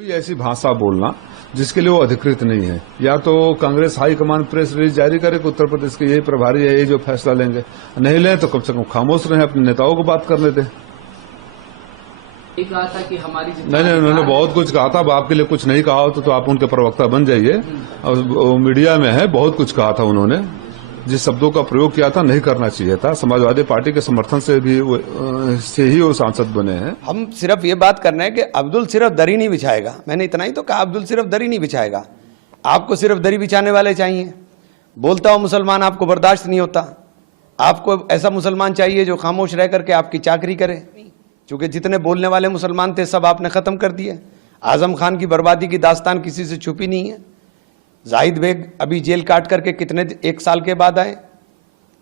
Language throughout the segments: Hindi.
कोई ऐसी भाषा बोलना जिसके लिए वो अधिकृत नहीं है, या तो कांग्रेस हाईकमान प्रेस रिलीज जारी करे कि उत्तर प्रदेश के यही प्रभारी है, ये जो फैसला लेंगे, नहीं लें तो कम से कम खामोश रहे, अपने नेताओं को बात करने दें। कहा था कि हमारी नहीं, उन्होंने बहुत कुछ कहा था। अब आपके लिए कुछ नहीं कहा हो तो आप उनके प्रवक्ता बन जाइए। और मीडिया में है, बहुत कुछ कहा था उन्होंने, जिस शब्दों का प्रयोग किया था नहीं करना चाहिए था। समाजवादी पार्टी के समर्थन से ही वो सांसद बने हैं। हम सिर्फ ये बात करना है कि अब्दुल सिर्फ दरी नहीं बिछाएगा। मैंने इतना ही तो कहा, अब्दुल सिर्फ दरी नहीं बिछाएगा। आपको सिर्फ दरी बिछाने वाले चाहिए। बोलता हुआ मुसलमान आपको बर्दाश्त नहीं होता। आपको ऐसा मुसलमान चाहिए जो खामोश रह करके आपकी चाकरी करे। क्योंकि जितने बोलने वाले मुसलमान थे सब आपने ख़त्म कर दिए। आज़म खान की बर्बादी की दास्तान किसी से छुपी नहीं है। जाहिद बेग अभी जेल काट करके कितने 1 साल के बाद आए।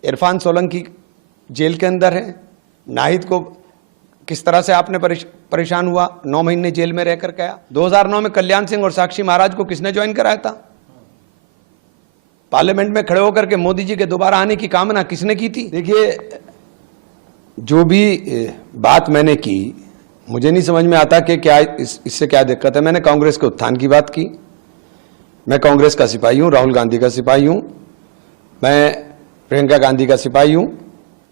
इरफान सोलंकी जेल के अंदर है। नाहिद को किस तरह से आपने परेशान हुआ, 9 महीने जेल में रह कर आया। 2009 में कल्याण सिंह और साक्षी महाराज को किसने ज्वाइन कराया था? पार्लियामेंट में खड़े होकर के मोदी जी के दोबारा आने की कामना किसने की थी? देखिए, जो भी बात मैंने की, मुझे नहीं समझ में आता कि क्या इससे क्या दिक्कत है। मैंने कांग्रेस के उत्थान की बात की। मैं कांग्रेस का सिपाही हूं, राहुल गांधी का सिपाही हूं, मैं प्रियंका गांधी का सिपाही हूं।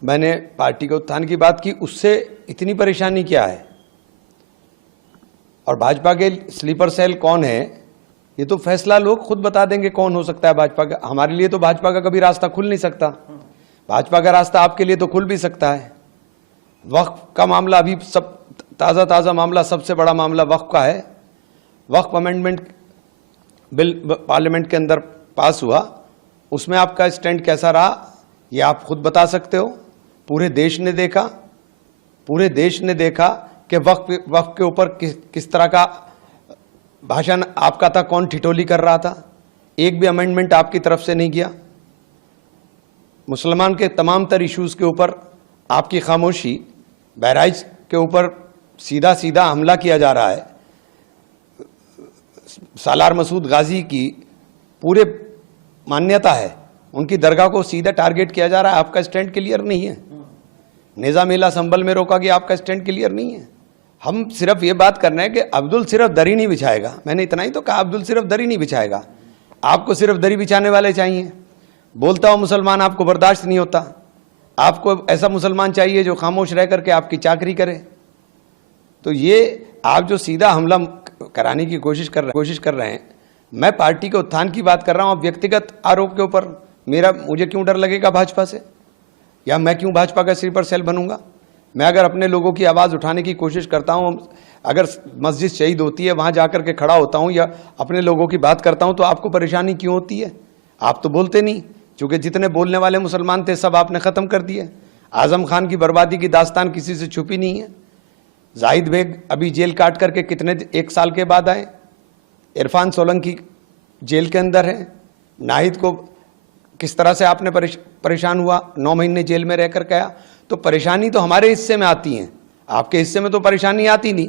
मैंने पार्टी के उत्थान की बात की। उससे इतनी परेशानी क्या है? और भाजपा के स्लीपर सेल कौन है, ये तो फैसला लोग खुद बता देंगे कौन हो सकता है भाजपा का। हमारे लिए तो भाजपा का कभी रास्ता खुल नहीं सकता। भाजपा का रास्ता आपके लिए तो खुल भी सकता है। वक्फ का मामला अभी सब ताज़ा मामला, सबसे बड़ा मामला वक्फ का है। वक्फ अमेंडमेंट बिल पार्लियामेंट के अंदर पास हुआ, उसमें आपका स्टैंड कैसा रहा ये आप खुद बता सकते हो। पूरे देश ने देखा कि वक्फ के ऊपर किस तरह का भाषण आपका था, कौन ठिठोली कर रहा था। एक भी अमेंडमेंट आपकी तरफ से नहीं किया। मुसलमान के तमाम तर इश्यूज़ के ऊपर आपकी खामोशी। बहराइच के ऊपर सीधा हमला किया जा रहा है। सालार मसूद गाजी की पूरे मान्यता है, उनकी दरगाह को सीधा टारगेट किया जा रहा है। आपका स्टैंड क्लियर नहीं है। नेज़ा मेला संभल में रोका गया, आपका स्टैंड क्लियर नहीं है। हम सिर्फ ये बात करना है कि अब्दुल सिर्फ दरी नहीं बिछाएगा। मैंने इतना ही तो कहा, अब्दुल सिर्फ दरी नहीं बिछाएगा। आपको सिर्फ दरी बिछाने वाले चाहिए। बोलता हुआ मुसलमान आपको बर्दाश्त नहीं होता। आपको ऐसा मुसलमान चाहिए जो खामोश रह करके आपकी चाकरी करे। तो ये आप जो सीधा हमला कराने की कोशिश कर रहे हैं। मैं पार्टी के उत्थान की बात कर रहा हूँ। अब व्यक्तिगत आरोप के ऊपर मुझे क्यों डर लगेगा भाजपा से, या मैं क्यों भाजपा का स्लीपर सेल बनूंगा? मैं अगर अपने लोगों की आवाज़ उठाने की कोशिश करता हूँ, अगर मस्जिद शहीद होती है वहाँ जा के खड़ा होता हूँ या अपने लोगों की बात करता हूँ, तो आपको परेशानी क्यों होती है? आप तो बोलते नहीं। क्योंकि जितने बोलने वाले मुसलमान थे सब आपने ख़त्म कर दिए। आज़म खान की बर्बादी की दास्तान किसी से छुपी नहीं है। जाहिद बेग अभी जेल काट करके कितने 1 साल के बाद आए। इरफान सोलंकी जेल के अंदर है। नाहिद को किस तरह से आपने परेशान हुआ, 9 महीने जेल में रह कर आया। तो परेशानी तो हमारे हिस्से में आती है, आपके हिस्से में तो परेशानी आती नहीं।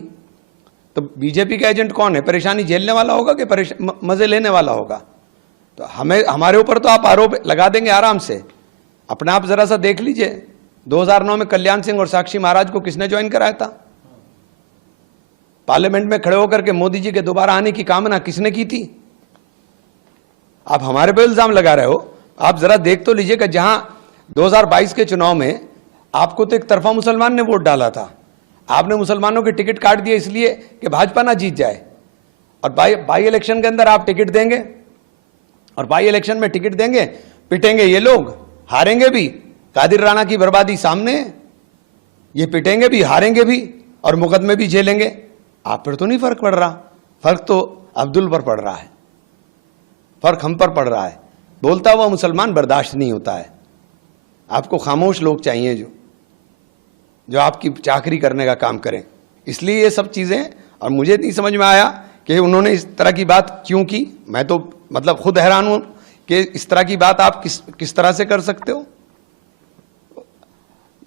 तो बीजेपी का एजेंट कौन है? परेशानी झेलने वाला होगा कि मज़े लेने वाला होगा? तो हमारे ऊपर तो आप आरोप लगा देंगे आराम से। अपने आप जरा सा देख लीजिए, 2009 में कल्याण सिंह और साक्षी महाराज को किसने ज्वाइन कराया था? पार्लियामेंट में खड़े होकर के मोदी जी के दोबारा आने की कामना किसने की थी? आप हमारे पे इल्जाम लगा रहे हो। आप जरा देख तो लीजिए कि जहां 2022 के चुनाव में आपको तो एक तरफा मुसलमान ने वोट डाला था। आपने मुसलमानों के टिकट काट दिए इसलिए कि भाजपा ना जीत जाए। और बाई इलेक्शन के अंदर आप टिकट देंगे, और बाई इलेक्शन में टिकट देंगे, पिटेंगे ये लोग, हारेंगे भी। कादिर राणा की बर्बादी सामने, ये पिटेंगे भी, हारेंगे भी और मुकदमे भी झेलेंगे। आप पर तो नहीं फर्क पड़ रहा। फर्क तो अब्दुल पर पड़ रहा है, फर्क हम पर पड़ रहा है। बोलता हुआ मुसलमान बर्दाश्त नहीं होता है। आपको खामोश लोग चाहिए जो आपकी चाकरी करने का काम करें। इसलिए ये सब चीज़ें, और मुझे नहीं समझ में आया कि उन्होंने इस तरह की बात क्यों की। मैं तो मतलब खुद हैरान हूं कि इस तरह की बात आप किस तरह से कर सकते हो।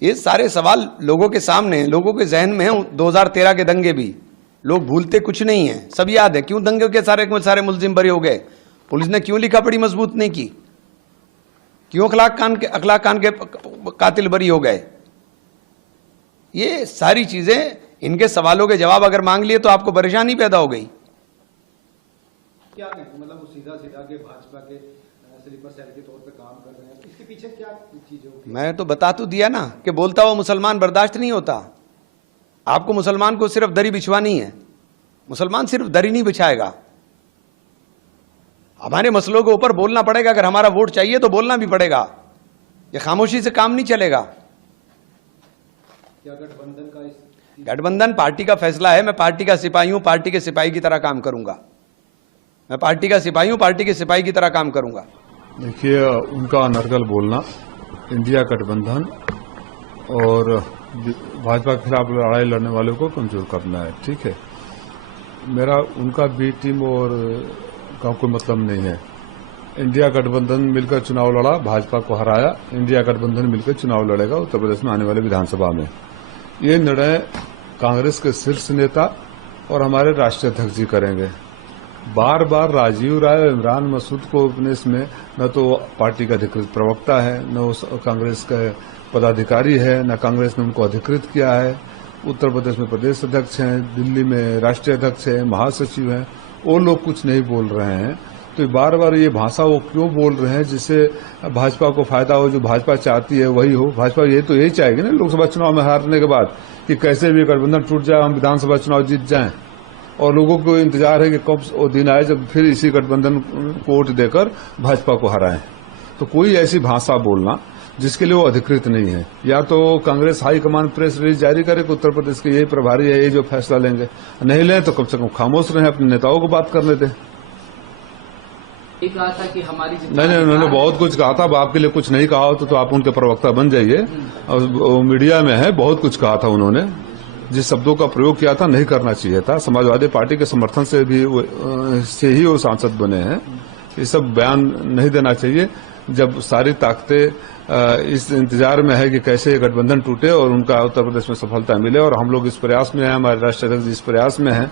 ये सारे सवाल लोगों के सामने, लोगों के जहन में हैं। 2013 के दंगे भी लोग भूलते कुछ नहीं है, सब याद है। क्यों दंगे के सारे मुलजिम बरी हो गए? पुलिस ने क्यों लिखा पढ़ी मजबूत नहीं की? क्यों अखलाक खान के कातिल बरी हो गए? ये सारी चीजें, इनके सवालों के जवाब अगर मांग लिए तो आपको परेशानी पैदा हो गई। क्या कहेंगे, मतलब वो सीधा सीधा के भाजपा के स्लीपर सेल के तौर पे काम कर रहे हैं, इसके पीछे क्या चीज होगी? मैं तो बता तो दिया ना कि बोलता हुआ मुसलमान बर्दाश्त नहीं होता। आपको मुसलमान को सिर्फ दरी बिछवानी है, मुसलमान सिर्फ दरी नहीं बिछाएगा। हमारे मसलों के ऊपर बोलना पड़ेगा। अगर हमारा वोट चाहिए तो बोलना भी पड़ेगा। ये खामोशी से काम नहीं चलेगा। क्या गठबंधन का गठबंधन पार्टी का फैसला है। मैं पार्टी का सिपाही हूं, पार्टी के सिपाही की तरह काम करूंगा। मैं पार्टी का सिपाही हूं, पार्टी के सिपाही की तरह काम करूंगा। देखिए, उनका अनर्गल बोलना, इंडिया गठबंधन और भाजपा के खिलाफ लड़ाई लड़ने वालों को कमजोर करना है, ठीक है। मेरा उनका बी टीम और का कोई मतलब नहीं है। इंडिया गठबंधन मिलकर चुनाव लड़ा, भाजपा को हराया। इंडिया गठबंधन मिलकर चुनाव लड़ेगा उत्तर प्रदेश में आने वाले विधानसभा में। ये निर्णय कांग्रेस के शीर्ष नेता और हमारे राष्ट्रीय अध्यक्ष जी करेंगे। बार बार राजीव राय और इमरान मसूद को अपने इसमें न तो पार्टी का अधिकृत प्रवक्ता है, न वो कांग्रेस का पदाधिकारी है, न कांग्रेस ने उनको अधिकृत किया है। उत्तर प्रदेश में प्रदेश अध्यक्ष हैं, दिल्ली में राष्ट्रीय अध्यक्ष हैं, महासचिव हैं, वो लोग कुछ नहीं बोल रहे हैं। तो बार बार ये भाषा वो क्यों बोल रहे हैं जिससे भाजपा को फायदा हो, जो भाजपा चाहती है वही हो। भाजपा ये तो यही चाहेगी ना लोकसभा चुनाव में हारने के बाद कि कैसे भी गठबंधन टूट जाए, हम विधानसभा चुनाव जीत जाएं। और लोगों को इंतजार है कि कब वो दिन आए जब फिर इसी गठबंधन को वोट देकर भाजपा को हराएं। तो कोई ऐसी भाषा बोलना जिसके लिए वो अधिकृत नहीं है। या तो कांग्रेस हाईकमान प्रेस रिलीज जारी करे कि उत्तर प्रदेश के ये प्रभारी है, ये जो फैसला लेंगे, नहीं लें तो कम से कम खामोश रहें, अपने नेताओं को बात करने दें। कहा था कि हमारी नहीं, उन्होंने बहुत कुछ कहा था। अब आपके लिए कुछ नहीं कहा हो तो आप उनके प्रवक्ता बन जाइए। और मीडिया में है, बहुत कुछ कहा था उन्होंने। जिस शब्दों का प्रयोग किया था नहीं करना चाहिए था। समाजवादी पार्टी के समर्थन से भी से ही वो सांसद बने हैं। ये सब बयान नहीं देना चाहिए जब सारी ताकतें इस इंतजार में है कि कैसे गठबंधन टूटे और उनका उत्तर प्रदेश में सफलता मिले। और हम लोग इस प्रयास में हैं, हमारे राष्ट्रीय अध्यक्ष इस प्रयास में हैं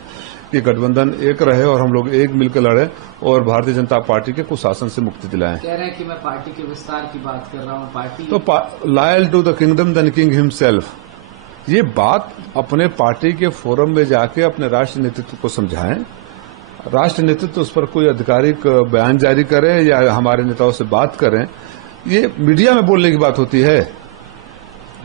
कि गठबंधन एक रहे और हम लोग एक मिलकर लड़े और भारतीय जनता पार्टी के कुशासन से मुक्ति दिलाएं। कह रहे हैं कि मैं पार्टी के विस्तार की बात कर रहा हूं। पार्टी तो loyal to the kingdom than king himself, ये बात अपने पार्टी के फोरम में जाके अपने राष्ट्रीय नेतृत्व को समझाएं। राष्ट्रीय नेतृत्व उस पर कोई आधिकारिक बयान जारी करे या हमारे नेताओं से बात करें। ये मीडिया में बोलने की बात होती है।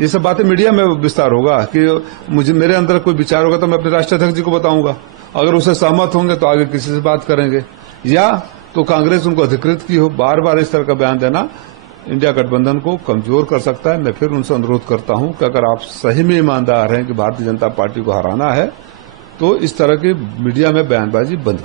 ये सब बातें मीडिया में विस्तार होगा कि मेरे अंदर कोई विचार होगा तो मैं अपने राष्ट्रीय अध्यक्ष जी को बताऊंगा। अगर उससे सहमत होंगे तो आगे किसी से बात करेंगे, या तो कांग्रेस उनको अधिकृत की हो। बार बार इस तरह का बयान देना इंडिया गठबंधन को कमजोर कर सकता है। मैं फिर उनसे अनुरोध करता हूं कि अगर आप सही में ईमानदार हैं कि भारतीय जनता पार्टी को हराना है तो इस तरह की मीडिया में बयानबाजी बंद करें।